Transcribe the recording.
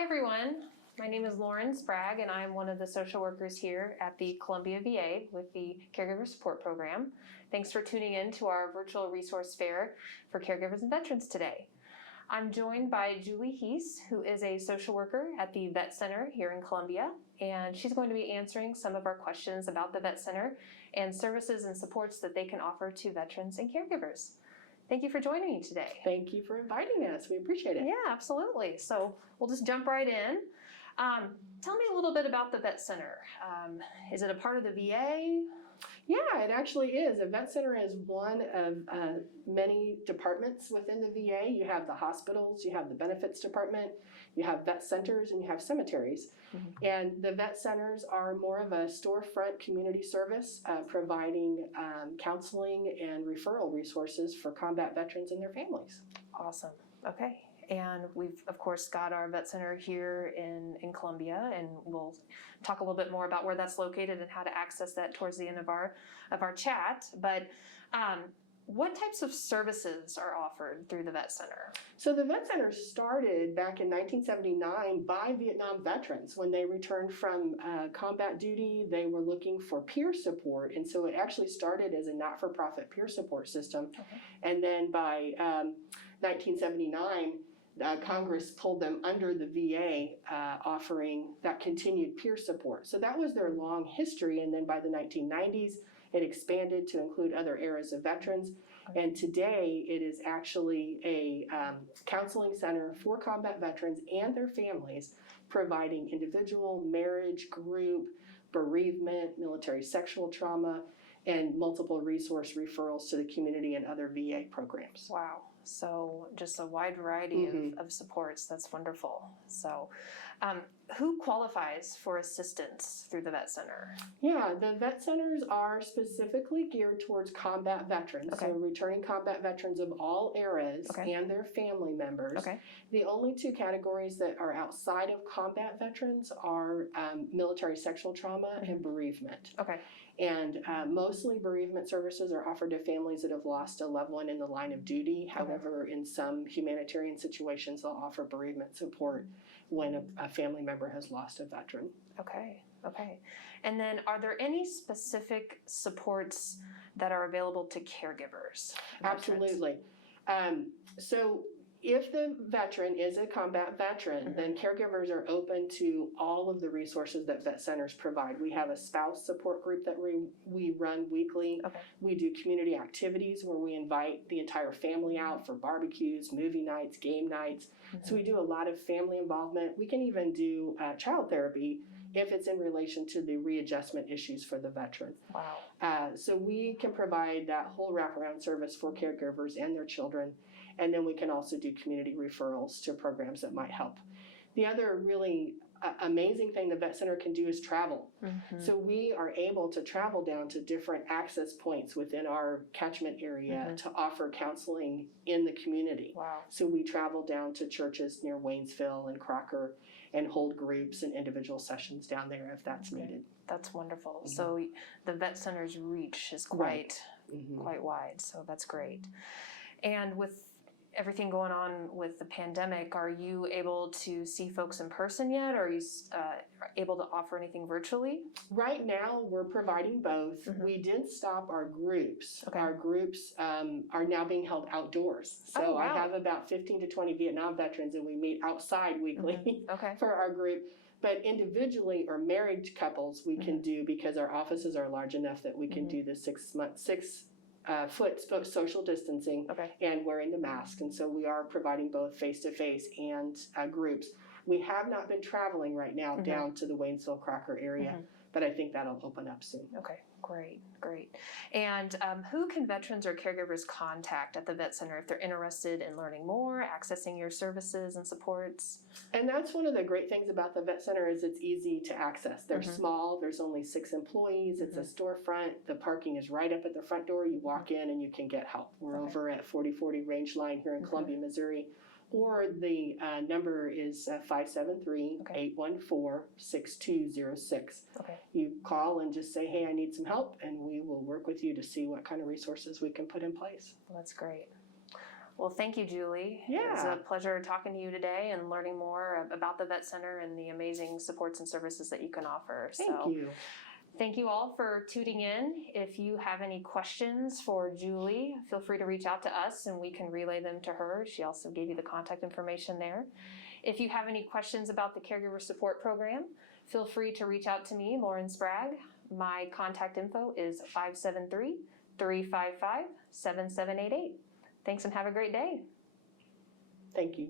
Hi everyone, my name is Lauren Sprague and I'm one of the social workers here at the Columbia VA with the Caregiver Support Program. Thanks for tuning in to our virtual resource fair for caregivers and veterans today. I'm joined by Julie Heese, who is a social worker at the Vet Center here in Columbia, and she's going to be answering some of our questions about the Vet Center and services and supports that they can offer to veterans and caregivers. Thank you for joining me today. Thank you for inviting us. We appreciate it. Yeah, absolutely. So we'll just jump right in. Tell me a little bit about the Vet Center. Is it a part of the VA? Yeah, it actually is. A vet center is one of many departments within the VA. You have the hospitals, you have the benefits department, you have vet centers, and you have cemeteries. Mm-hmm. And the vet centers are more of a storefront community service, providing counseling and referral resources for combat veterans and their families. Awesome. Okay. And we've, of course, got our vet center here in Columbia, and we'll talk a little bit more about where that's located and how to access that towards the end of our chat. But what types of services are offered through the vet center? So the vet center started back in 1979 by Vietnam veterans. When they returned from combat duty, they were looking for peer support, and so it actually started as a not-for-profit peer support system. Okay. And then by 1979, Congress pulled them under the VA, offering that continued peer support. So that was their long history, and then by the 1990s, it expanded to include other eras of veterans. And today, it is actually a counseling center for combat veterans and their families, providing individual, marriage, group, bereavement, military sexual trauma, and multiple resource referrals to the community and other VA programs. Wow. So just a wide variety of supports. That's wonderful. So who qualifies for assistance through the Vet Center? Yeah, the Vet Centers are specifically geared towards combat veterans, so returning combat veterans of all eras and their family members. Okay. The only two categories that are outside of combat veterans are military sexual trauma and bereavement. Okay. And mostly bereavement services are offered to families that have lost a loved one in the line of duty. However, in some humanitarian situations, they'll offer bereavement support when a family member has lost a veteran. Okay, okay. And then are there any specific supports that are available to caregivers? Absolutely. So if the veteran is a combat veteran, then caregivers are open to all of the resources that vet centers provide. We have a spouse support group that we run weekly. Okay. We do community activities where we invite the entire family out for barbecues, movie nights, game nights. So we do a lot of family involvement. We can even do child therapy if it's in relation to the readjustment issues for the veteran. Wow. So we can provide that whole wraparound service for caregivers and their children, and then we can also do community referrals to programs that might help. The other really amazing thing the Vet Center can do is travel. So we are able to travel down to different access points within our catchment area to offer counseling in the community. Wow. So we travel down to churches near Waynesville and Crocker and hold groups and individual sessions down there if that's needed. That's wonderful. So the Vet Center's reach is quite wide, so that's great. And with everything going on with the pandemic, are you able to see folks in person yet, or are you able to offer anything virtually? Right now, we're providing both. We did stop our groups. Okay. Our groups are now being held outdoors. So I have about 15 to 20 Vietnam veterans, and we meet outside weekly for our group. But individually or married couples, we can do, because our offices are large enough that we can do the 6 foot social distancing and wearing the mask. And so we are providing both face-to-face and groups. We have not been traveling right now down to the Waynesville, Crocker area, but I think that'll open up soon. Okay, great, great. And who can veterans or caregivers contact at the Vet Center if they're interested in learning more, accessing your services and supports? And that's one of the great things about the Vet Center is it's easy to access. They're small, there's only 6 employees, it's a storefront, the parking is right up at the front door, you walk in and you can get help. We're over at 4040 Range Line here in Columbia, Missouri. Or the number is 573-814-6206. You call and just say, hey, I need some help, and we will work with you to see what kind of resources we can put in place. Well, that's great. Well, thank you, Julie. It was Yeah. a pleasure talking to you today and learning more about the Vet Center and the amazing supports and services that you can offer. Thank you. Thank you all for tuning in. If you have any questions for Julie, feel free to reach out to us and we can relay them to her. She also gave you the contact information there. If you have any questions about the Caregiver Support Program, feel free to reach out to me, Lauren Sprague. My contact info is 573-355-7788. Thanks and have a great day. Thank you.